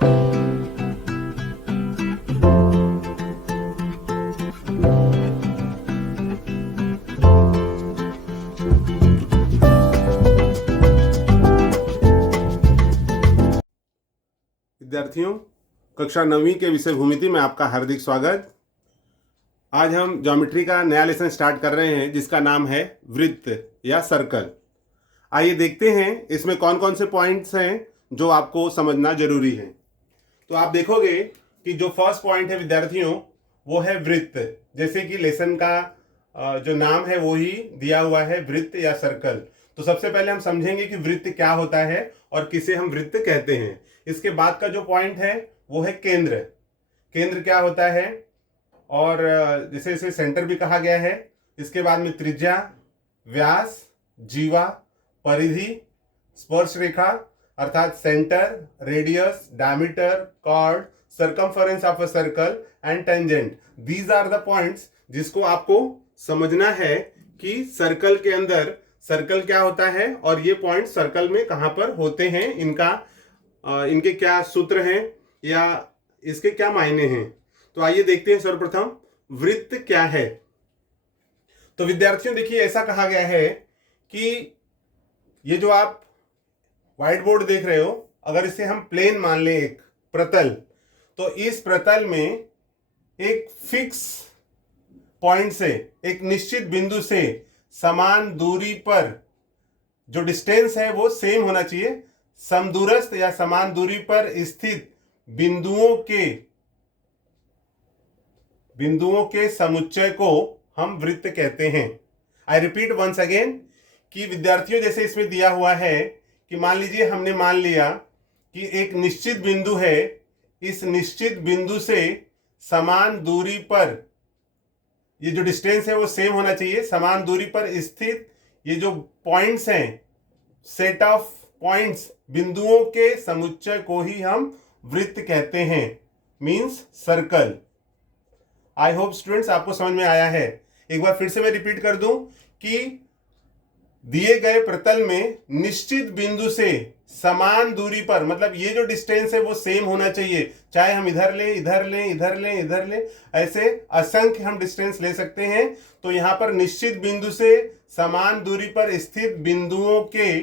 विद्यार्थियों, कक्षा 9वीं के विषय भूमिति में आपका हार्दिक स्वागत। आज हम ज्योमेट्री का नया लेसन स्टार्ट कर रहे हैं जिसका नाम है वृत्त या सर्कल। आइए देखते हैं इसमें कौन कौन से पॉइंट्स हैं जो आपको समझना जरूरी है। तो आप देखोगे कि जो फर्स्ट पॉइंट है विद्यार्थियों वो है वृत्त। जैसे कि लेसन का जो नाम है वो ही दिया हुआ है, वृत्त या सर्कल। तो सबसे पहले हम समझेंगे कि वृत्त क्या होता है और किसे हम वृत्त कहते हैं। इसके बाद का जो पॉइंट है वो है केंद्र। केंद्र क्या होता है और जैसे इसे सेंटर भी कहा गया है। इसके बाद में त्रिज्या, व्यास, जीवा, परिधि, स्पर्श रेखा अर्थात centre, radius, diameter, chord, circumference of a circle and tangent. These are the points जिसको आपको समझना है कि सर्कल के अंदर सर्कल क्या होता है और ये पॉइंट सर्कल में कहां पर होते हैं, इनके क्या सूत्र हैं या इसके क्या मायने हैं। तो आइए देखते हैं सर्वप्रथम वृत्त क्या है। तो विद्यार्थियों देखिए, ऐसा कहा गया है कि ये जो आप व्हाइट बोर्ड देख रहे हो, अगर इसे हम प्लेन मान लें, एक प्रतल, तो इस प्रतल में एक फिक्स पॉइंट से, एक निश्चित बिंदु से समान दूरी पर जो डिस्टेंस है वो सेम होना चाहिए। समदूरस्थ या समान दूरी पर स्थित बिंदुओं के समुच्चय को हम वृत्त कहते हैं। आई रिपीट वंस अगेन कि विद्यार्थियों, जैसे इसमें दिया हुआ है कि मान लीजिए हमने मान लिया कि एक निश्चित बिंदु है, इस निश्चित बिंदु से समान दूरी पर ये जो डिस्टेंस है वो सेम होना चाहिए। समान दूरी पर स्थित ये जो पॉइंट्स हैं, सेट ऑफ पॉइंट्स, बिंदुओं के समुच्चय को ही हम वृत्त कहते हैं, means circle. I hope students आपको समझ में आया है। एक बार फिर से मैं रिपीट कर दूं कि दिए गए प्रतल में निश्चित बिंदु से समान दूरी पर, मतलब ये जो डिस्टेंस है वो सेम होना चाहिए। चाहे हम इधर लें, इधर लें, इधर लें, इधर लें, ऐसे असंख्य हम डिस्टेंस ले सकते हैं। तो यहां पर निश्चित बिंदु से समान दूरी पर स्थित बिंदुओं के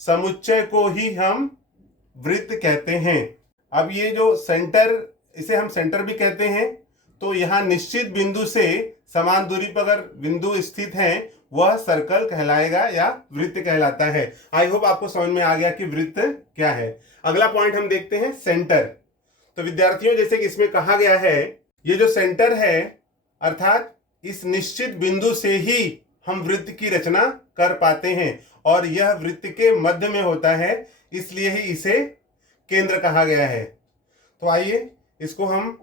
समुच्चय को ही हम वृत्त कहते हैं। अब ये जो सेंटर, इसे हम सेंटर भी कहते हैं। तो यहां निश्चित बिंदु से समान दूरी पर अगर बिंदु स्थित हैं, वह सर्कल कहलाएगा या वृत्त कहलाता है। आई होप आपको समझ में आ गया कि वृत्त क्या है। अगला पॉइंट हम देखते हैं, सेंटर। तो विद्यार्थियों, जैसे कि इसमें कहा गया है, ये जो सेंटर है अर्थात इस निश्चित बिंदु से ही हम वृत्त की रचना कर पाते हैं और यह वृत्त के मध्य में होता है, इसलिए ही इसे केंद्र कहा गया है। तो आइए इसको हम,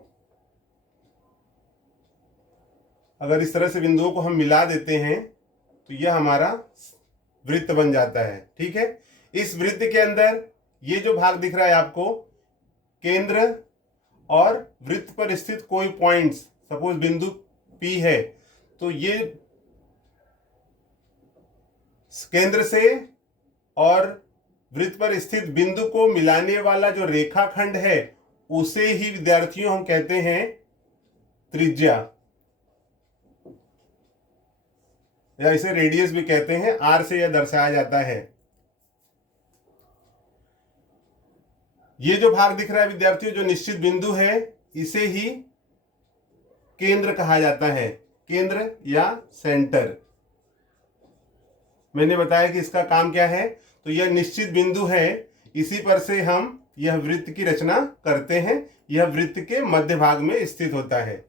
अगर इस तरह से बिंदुओं को हम मिला देते हैं तो यह हमारा वृत्त बन जाता है। ठीक है, इस वृत्त के अंदर ये जो भाग दिख रहा है आपको, केंद्र और वृत्त पर स्थित कोई पॉइंट्स, सपोज बिंदु P है, तो ये केंद्र से और वृत्त पर स्थित बिंदु को मिलाने वाला जो रेखाखंड है उसे ही विद्यार्थियों हम कहते हैं त्रिज्या, या इसे रेडियस भी कहते हैं। R से यह दर्शाया जाता है। ये जो भाग दिख रहा है विद्यार्थियों, जो निश्चित बिंदु है, इसे ही केंद्र कहा जाता है, केंद्र या सेंटर। मैंने बताया कि इसका काम क्या है। तो यह निश्चित बिंदु है, इसी पर से हम यह वृत्त की रचना करते हैं। यह वृत्त के मध्य भाग में स्थित होता है।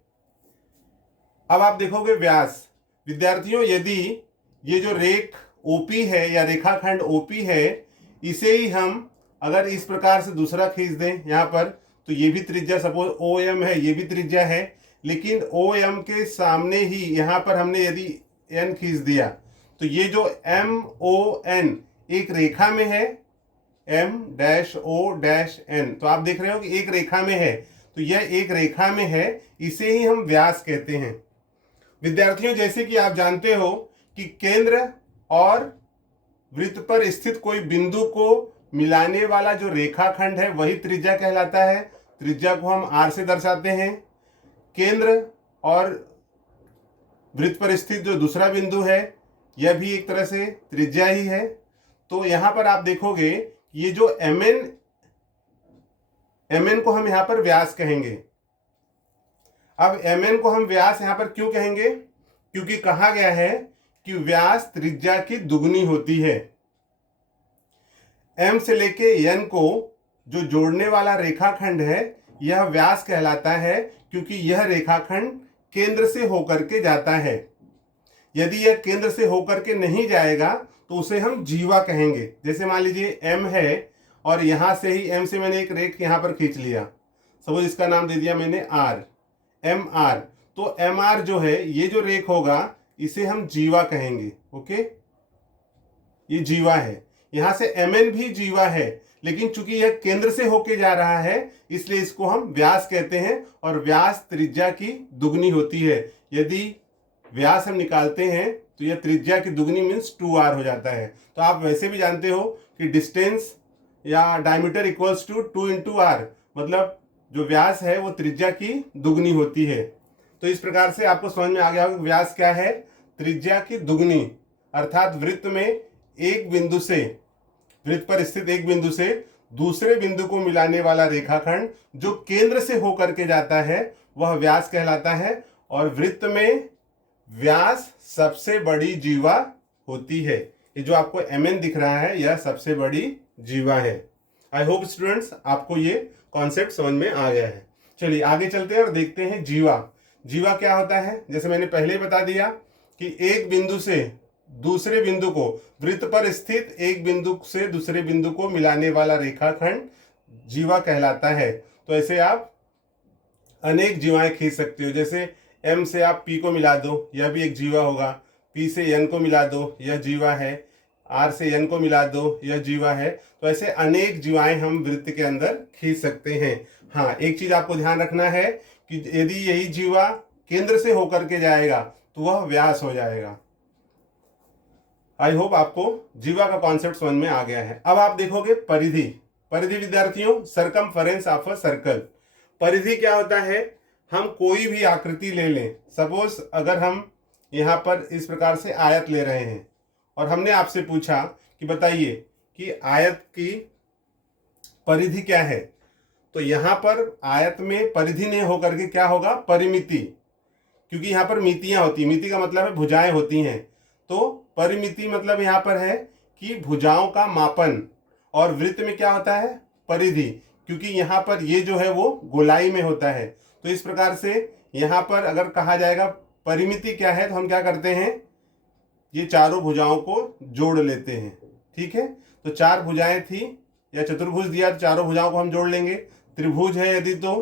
अब आप देखोगे व्यास। विद्यार्थियों, यदि ये जो रेख OP है या रेखाखंड OP है, इसे ही हम अगर इस प्रकार से दूसरा खींच दें यहाँ पर, तो ये भी त्रिज्या, सपोज OM है, ये भी त्रिज्या है, लेकिन OM के सामने ही यहाँ पर हमने यदि N खींच दिया, तो ये जो MON एक रेखा में है, M-O-N, तो आप देख रहे हो कि एक रेखा में है, तो यह एक रेखा में है, इसे ही हम व्यास कहते हैं। विद्यार्थियों, जैसे कि आप जानते हो कि केंद्र और वृत्त पर स्थित कोई बिंदु को मिलाने वाला जो रेखाखंड है वही त्रिज्या कहलाता है। त्रिज्या को हम r से दर्शाते हैं। केंद्र और वृत्त पर स्थित जो दूसरा बिंदु है यह भी एक तरह से त्रिज्या ही है। तो यहां पर आप देखोगे ये जो mn को हम यहां पर व्यास कहेंगे। अब mn को हम व्यास यहां पर क्यों कहेंगे? क्योंकि कहा गया है कि व्यास त्रिज्या की दुगनी होती है। m से लेके n को जो जोड़ने वाला रेखाखंड है यह व्यास कहलाता है, क्योंकि यह रेखाखंड केंद्र से होकर के जाता है। यदि यह केंद्र से होकर के नहीं जाएगा तो उसे हम जीवा कहेंगे। जैसे मान लीजिए m है और यहां से ही m से मैंने एक रेख यहां पर खींच लिया, सपोज इसका नाम दे दिया मैंने r, mr। तो mr जो है ये जो रेख होगा इसे हम जीवा कहेंगे। ओके, ये जीवा है। यहां से mn भी जीवा है, लेकिन चूंकि यह केंद्र से होके जा रहा है इसलिए इसको हम व्यास कहते हैं, और व्यास त्रिज्या की दुगनी होती है। यदि व्यास हम निकालते हैं तो यह त्रिज्या की दुगनी मीन्स 2r हो जाता है। तो आप वैसे भी जानते हो कि डिस्टेंस या diameter equals to 2 into R, मतलब जो व्यास है वो त्रिज्या की दुगनी होती है। तो इस प्रकार से आपको समझ में आ गया होगा व्यास क्या है, त्रिज्या की दुगनी। अर्थात वृत्त में एक बिंदु से, वृत्त पर स्थित एक बिंदु से दूसरे बिंदु को मिलाने वाला रेखाखंड जो केंद्र से होकर के जाता है वह व्यास कहलाता है। और वृत्त में व्यास सबसे बड़ी जीवा होती है। ये जो आपको mn दिख रहा है यह सबसे बड़ी जीवा है। आई होप स्टूडेंट्स आपको ये कॉन्सेप्ट समझ में आ गया है। चलिए आगे चलते हैं और देखते हैं जीवा। जीवा क्या होता है? जैसे मैंने पहले बता दिया कि एक बिंदु से दूसरे बिंदु को, वृत्त पर स्थित एक बिंदु से दूसरे बिंदु को मिलाने वाला रेखाखंड जीवा कहलाता है। तो ऐसे आप अनेक जीवाएं खींच सकते हो। जैसे m से आप p को मिला दो, यह भी एक जीवा होगा। p से n को मिला दो, यह जीवा है। r से n को मिला दो, यह जीवा है। तो ऐसे अनेक जीवाएं हम वृत्त के अंदर खींच सकते हैं। हाँ, एक चीज आपको ध्यान रखना है कि यदि यही जीवा केंद्र से होकर के जाएगा तो वह व्यास हो जाएगा। आई होप आपको जीवा का कॉन्सेप्ट समझ में आ गया है। अब आप देखोगे परिधि। परिधि विद्यार्थियों, सरकमफेरेंस ऑफ अ सर्कल। परिधि क्या होता है? हम कोई भी आकृति ले लें। सपोज अगर हम यहाँ पर इस प्रकार से आयत ले रहे हैं और हमने आपसे पूछा कि बताइए कि आयत की परिधि क्या है, तो यहाँ पर आयत में परिधि नहीं होकर के क्या होगा? परिमिति। क्योंकि यहाँ पर मितियां होती, मिति का मतलब है भुजाएं होती हैं। तो परिमिति मतलब यहाँ पर है कि भुजाओं का मापन। और वृत्त में क्या होता है? परिधि, क्योंकि यहाँ पर ये जो है वो गोलाई में होता है। तो इस प्रकार से यहाँ पर अगर कहा जाएगा परिमिति क्या है, तो हम क्या करते हैं, ये चारों भुजाओं को जोड़ लेते हैं। ठीक है, तो चार भुजाएं थी या चतुर्भुज दिया तो चारों भुजाओं को हम जोड़ लेंगे। त्रिभुज है यदि तो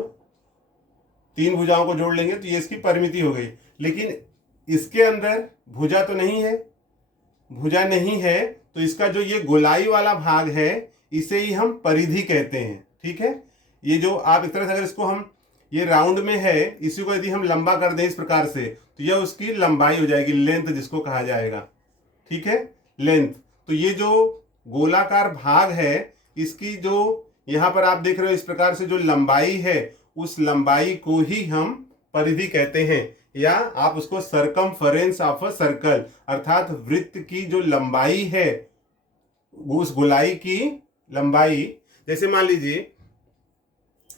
3 भुजाओं को जोड़ लेंगे, तो ये इसकी परिमिति हो गई। लेकिन इसके अंदर भुजा तो नहीं है, भुजा नहीं है, तो इसका जो ये गोलाई वाला भाग है इसे ही हम परिधि कहते हैं। ठीक है, ये जो आप एक तरह से अगर इसको हम, ये राउंड में है, इसी को यदि हम लंबा कर दें इस प्रकार से तो यह उसकी लंबाई हो जाएगी, लेंथ जिसको कहा जाएगा। ठीक है, लेंथ। तो ये जो गोलाकार भाग है इसकी जो यहाँ पर आप देख रहे हो इस प्रकार से जो लंबाई है, उस लंबाई को ही हम परिधि कहते हैं, या आप उसको सरकमफेरेंस ऑफ अ सर्कल, अर्थात वृत्त की जो लंबाई है, उस गोलाई की लंबाई। जैसे मान लीजिए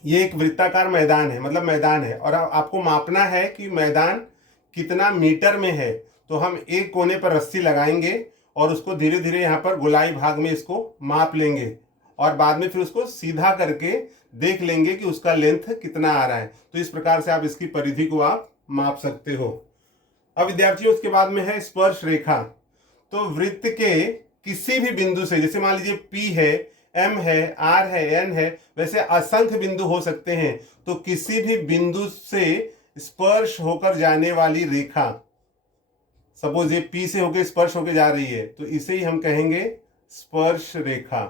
ये एक वृत्ताकार मैदान है, मतलब मैदान है, और आपको मापना है कि मैदान कितना मीटर में है। तो हम एक कोने पर रस्सी लगाएंगे और उसको धीरे धीरे यहाँ पर गोलाई भाग में इसको माप लेंगे, और बाद में फिर उसको सीधा करके देख लेंगे कि उसका लेंथ कितना आ रहा है। तो इस प्रकार से आप इसकी परिधि को आप माप सकते हो। अब विद्यार्थियों उसके बाद में है स्पर्श रेखा। तो वृत्त के किसी भी बिंदु से, जैसे मान लीजिए P है, M है, R है, N है, वैसे असंख्य बिंदु हो सकते हैं। तो किसी भी बिंदु से स्पर्श होकर जाने वाली रेखा, सपोज ये P से होकर स्पर्श होकर जा रही है, तो इसे ही हम कहेंगे स्पर्श रेखा।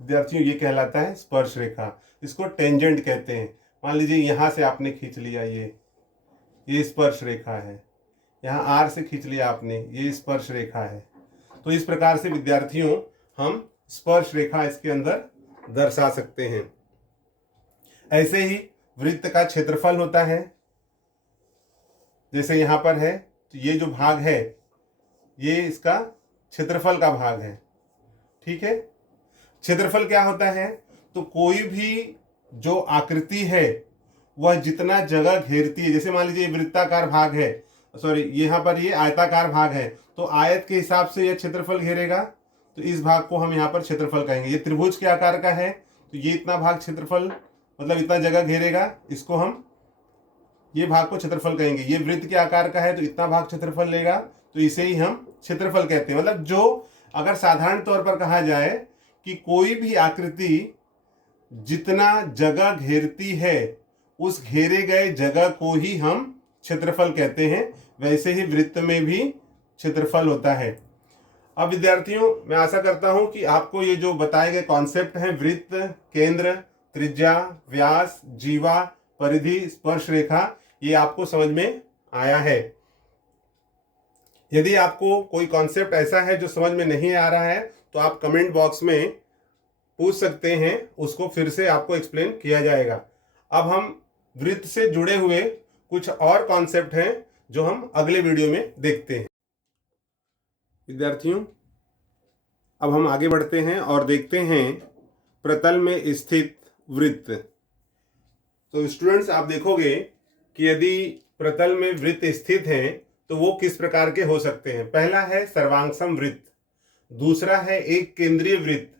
विद्यार्थियों ये कहलाता है स्पर्श रेखा, इसको टेंजेंट कहते हैं। मान लीजिए यहां से आपने खींच लिया, ये स्पर्श रेखा है, यहाँ R से खींच लिया आपने, ये स्पर्श रेखा है। तो इस प्रकार से विद्यार्थियों हम स्पर्श रेखा इसके अंदर दर्शा सकते हैं। ऐसे ही वृत्त का क्षेत्रफल होता है। जैसे यहाँ पर है तो ये जो भाग है ये इसका क्षेत्रफल का भाग है। ठीक है, क्षेत्रफल क्या होता है? तो कोई भी जो आकृति है वह जितना जगह घेरती है, जैसे मान लीजिए वृत्ताकार भाग है, सॉरी यहाँ पर ये आयताकार भाग है, तो आयत के हिसाब से यह क्षेत्रफल घेरेगा, तो इस भाग को हम यहाँ पर क्षेत्रफल कहेंगे। ये त्रिभुज के आकार का है तो ये इतना भाग क्षेत्रफल मतलब इतना जगह घेरेगा, इसको हम ये भाग को क्षेत्रफल कहेंगे। ये वृत्त के आकार का है तो इतना भाग क्षेत्रफल लेगा, तो इसे ही हम क्षेत्रफल कहते हैं। मतलब जो अगर साधारण तौर पर कहा जाए कि कोई भी आकृति जितना जगह घेरती है उस घेरे गए जगह को ही हम क्षेत्रफल कहते हैं, वैसे ही वृत्त में भी क्षेत्रफल होता है। अब विद्यार्थियों, मैं आशा करता हूं कि आपको ये जो बताए गए कॉन्सेप्ट हैं, वृत्त, केंद्र, त्रिज्या, व्यास, जीवा, परिधि, स्पर्श रेखा, ये आपको समझ में आया है। यदि आपको कोई कॉन्सेप्ट ऐसा है जो समझ में नहीं आ रहा है तो आप कमेंट बॉक्स में पूछ सकते हैं, उसको फिर से आपको एक्सप्लेन किया जाएगा। अब हम वृत्त से जुड़े हुए कुछ और कॉन्सेप्ट हैं जो हम अगले वीडियो में देखते हैं। विद्यार्थियों, अब हम आगे बढ़ते हैं और देखते हैं प्रतल में स्थित वृत्त। तो स्टूडेंट्स, आप देखोगे कि यदि प्रतल में वृत्त स्थित हैं तो वो किस प्रकार के हो सकते हैं। पहला है सर्वांगसम वृत्त, दूसरा है एक केंद्रीय वृत्त,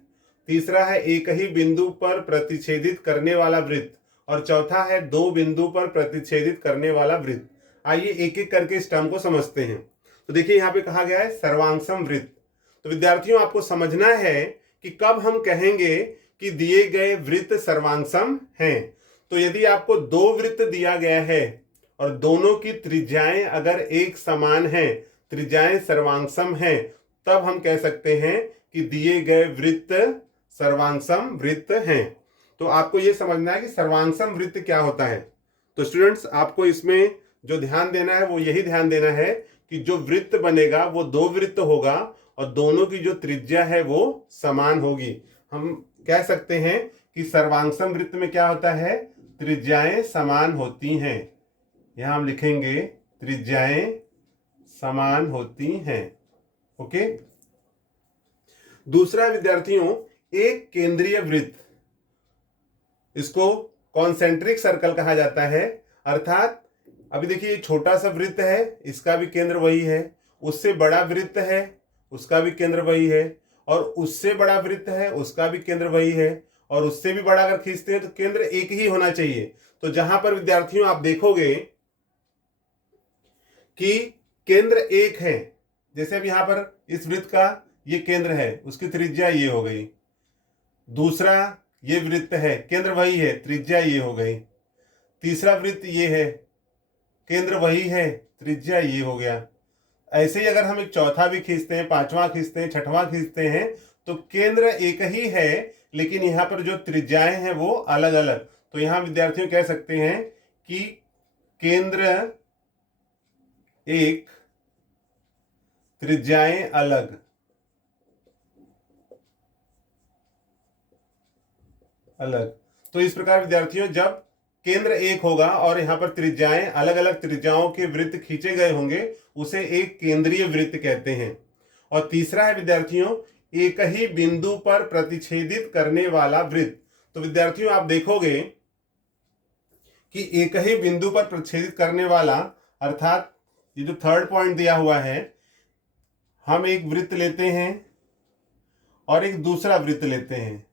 तीसरा है एक ही बिंदु पर प्रतिच्छेदित करने वाला वृत्त, और चौथा है दो बिंदु पर प्रतिच्छेदित करने वाला वृत्त। आइए एक एक करके इस टर्म को समझते हैं। तो देखिए यहाँ पे कहा गया है सर्वांगसम वृत्त। तो विद्यार्थियों, आपको समझना है कि कब हम कहेंगे कि दिए गए वृत्त सर्वांगसम हैं। तो यदि आपको दो वृत्त दिया गया है और दोनों की त्रिज्याएं अगर एक समान हैं, त्रिज्याएं सर्वांगसम हैं, तब हम कह सकते हैं कि दिए गए वृत्त सर्वांगसम वृत्त हैं। तो आपको यह समझना है कि सर्वांगसम वृत्त क्या होता है। तो स्टूडेंट्स, आपको इसमें जो ध्यान देना है वो यही ध्यान देना है कि जो वृत्त बनेगा वो दो वृत्त होगा और दोनों की जो त्रिज्या है वो समान होगी। हम कह सकते हैं कि सर्वांगसम वृत्त में क्या होता है, त्रिज्याएं समान होती हैं। यहां हम लिखेंगे त्रिज्याएं समान होती हैं। ओके। दूसरा विद्यार्थियों, एक केंद्रीय वृत्त, इसको कॉन्सेंट्रिक सर्कल कहा जाता है। अर्थात अभी देखिए छोटा सा वृत्त है, इसका भी केंद्र वही है, उससे बड़ा वृत्त है उसका भी केंद्र वही है, और उससे बड़ा वृत्त है उसका भी केंद्र वही है, और उससे भी बड़ा अगर खींचते हैं तो केंद्र एक ही होना चाहिए। तो जहां पर विद्यार्थियों आप देखोगे कि केंद्र एक है, जैसे अब यहां पर इस वृत्त का ये केंद्र है, उसकी त्रिज्या ये हो गई। दूसरा ये वृत्त है, केंद्र वही है, त्रिज्या ये हो गई। तीसरा वृत्त ये है, केंद्र वही है, त्रिज्या ये हो गया। ऐसे ही अगर हम एक चौथा भी खींचते हैं, पांचवा खींचते हैं, छठवां खींचते हैं, तो केंद्र एक ही है लेकिन यहाँ पर जो त्रिज्याएं हैं वो अलग अलग। तो यहाँ विद्यार्थियों कह सकते हैं कि केंद्र एक, त्रिज्याएं अलग। तो इस प्रकार विद्यार्थियों, जब केंद्र एक होगा और यहाँ पर त्रिज्याएं अलग अलग त्रिज्याओं के वृत्त खींचे गए होंगे, उसे एक केंद्रीय वृत्त कहते हैं। और तीसरा है विद्यार्थियों, एक ही बिंदु पर प्रतिच्छेदित करने वाला वृत्त। तो विद्यार्थियों आप देखोगे कि एक ही बिंदु पर प्रतिच्छेदित करने वाला, अर्थात ये जो थर्ड पॉइंट दिया हुआ है, हम एक वृत्त लेते हैं और एक दूसरा वृत्त लेते हैं।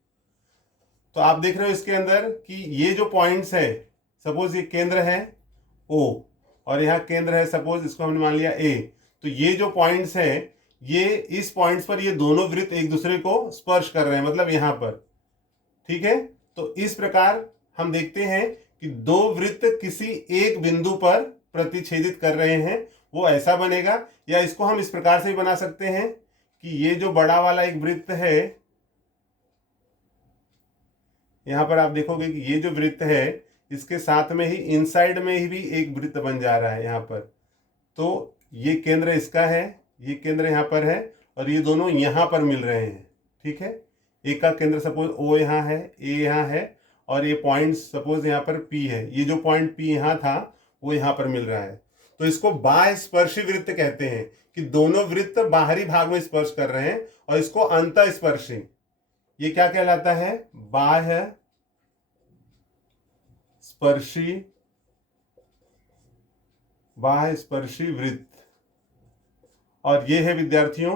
तो आप देख रहे हो इसके अंदर कि ये जो पॉइंट्स है, सपोज ये केंद्र है O और यहाँ केंद्र है, सपोज इसको हमने मान लिया A। तो ये जो पॉइंट्स है, ये इस पॉइंट्स पर ये दोनों वृत्त एक दूसरे को स्पर्श कर रहे हैं, मतलब यहाँ पर। ठीक है, तो इस प्रकार हम देखते हैं कि दो वृत्त किसी एक बिंदु पर प्रतिच्छेदित कर रहे हैं, वो ऐसा बनेगा। या इसको हम इस प्रकार से भी बना सकते हैं कि ये जो बड़ा वाला एक वृत्त है, यहाँ पर आप देखोगे कि ये जो वृत्त है इसके साथ में ही इनसाइड में ही भी एक वृत्त बन जा रहा है यहाँ पर। तो ये केंद्र इसका है, ये केंद्र यहाँ पर है और ये दोनों यहाँ पर मिल रहे हैं। ठीक है। एक का केंद्र सपोज O यहाँ है, A यहाँ है, और ये पॉइंट सपोज यहाँ पर P है। ये जो पॉइंट P यहाँ था वो यहाँ पर मिल रहा है, तो इसको बाह्य स्पर्शी वृत्त कहते हैं कि दोनों वृत्त बाहरी भाग में स्पर्श कर रहे हैं, और इसको अंतःस्पर्शी, ये क्या कहलाता है? बाह्य स्पर्शी वृत्त। और ये है विद्यार्थियों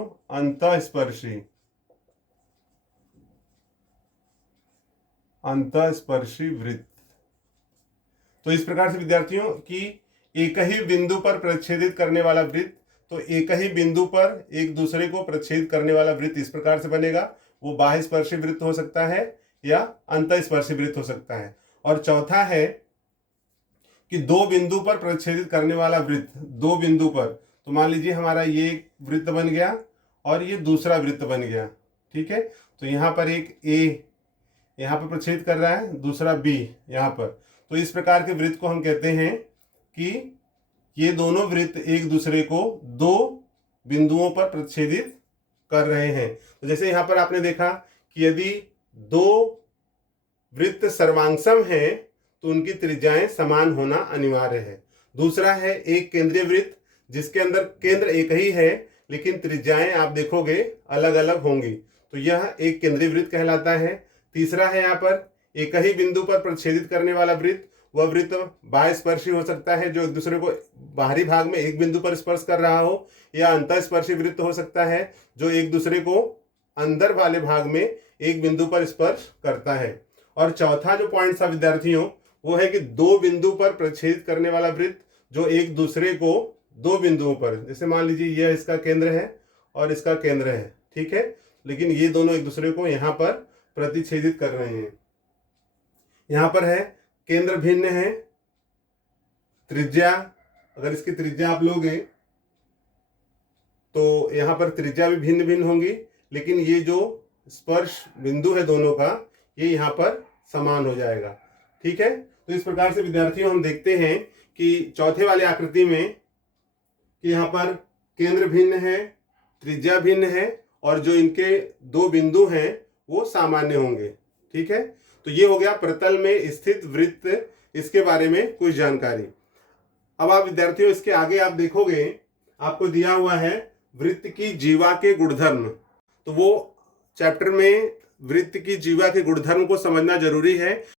अंतःस्पर्शी वृत्त। तो इस प्रकार से विद्यार्थियों की एक ही बिंदु पर प्रच्छेदित करने वाला वृत्त, तो एक ही बिंदु पर एक दूसरे को प्रच्छेदित करने वाला वृत्त इस प्रकार से बनेगा, वो बाह्य स्पर्शी वृत्त हो सकता है या अंतःस्पर्शी वृत्त हो सकता है। और चौथा है कि दो बिंदु पर प्रच्छेदित करने वाला वृत्त, दो बिंदु पर, तो मान लीजिए हमारा ये एक वृत्त बन गया और ये दूसरा वृत्त बन गया, ठीक है। तो यहाँ पर एक A यहाँ पर प्रच्छेद कर रहा है, दूसरा B यहाँ पर, तो इस प्रकार के वृत्त को हम कहते हैं कि ये दोनों वृत्त एक दूसरे को दो बिंदुओं पर प्रच्छेदित कर रहे हैं। तो जैसे यहाँ पर आपने देखा कि यदि दो वृत्त सर्वांगसम है तो उनकी त्रिज्याएं समान होना अनिवार्य है। दूसरा है एक केंद्रीय वृत्त जिसके अंदर केंद्र एक ही है लेकिन त्रिज्याएं आप देखोगे अलग अलग होंगी, तो यह एक केंद्रीय वृत्त कहलाता है। तीसरा है यहाँ पर एक ही बिंदु पर प्रच्छेदित करने वाला वृत्त, वह वृत्त बाह्य स्पर्शी हो सकता है जो एक दूसरे को बाहरी भाग में एक बिंदु पर स्पर्श कर रहा हो, या अंतःस्पर्शी वृत्त हो सकता है जो एक दूसरे को अंदर वाले भाग में एक बिंदु पर स्पर्श करता है। और चौथा जो पॉइंट था विद्यार्थियों वो है कि दो बिंदु पर प्रच्छेदित करने वाला वृत्त जो एक दूसरे को दो बिंदुओं पर, जैसे मान लीजिए यह इसका केंद्र है और इसका केंद्र है, ठीक है, लेकिन ये दोनों एक दूसरे को यहाँ पर प्रतिच्छेदित कर रहे हैं। यहाँ पर है केंद्र भिन्न है, त्रिज्या, अगर इसकी त्रिज्या आप लोगे तो यहाँ पर त्रिज्या भी भिन्न भिन्न होंगी, लेकिन ये जो स्पर्श बिंदु है दोनों का ये यहाँ पर समान हो जाएगा, ठीक है। तो इस प्रकार से विद्यार्थियों हम देखते हैं कि चौथे वाले आकृति में कि यहाँ पर केंद्र भिन्न है, त्रिज्या भिन्न है, और जो इनके दो बिंदु हैं वो सामान्य होंगे, ठीक है। तो ये हो गया प्रतल में स्थित वृत्त, इसके बारे में कुछ जानकारी। अब आप विद्यार्थियों इसके आगे आप देखोगे आपको दिया हुआ है वृत्त की जीवा के गुणधर्म, तो वो चैप्टर में वृत्त की जीवा के गुणधर्म को समझना जरूरी है।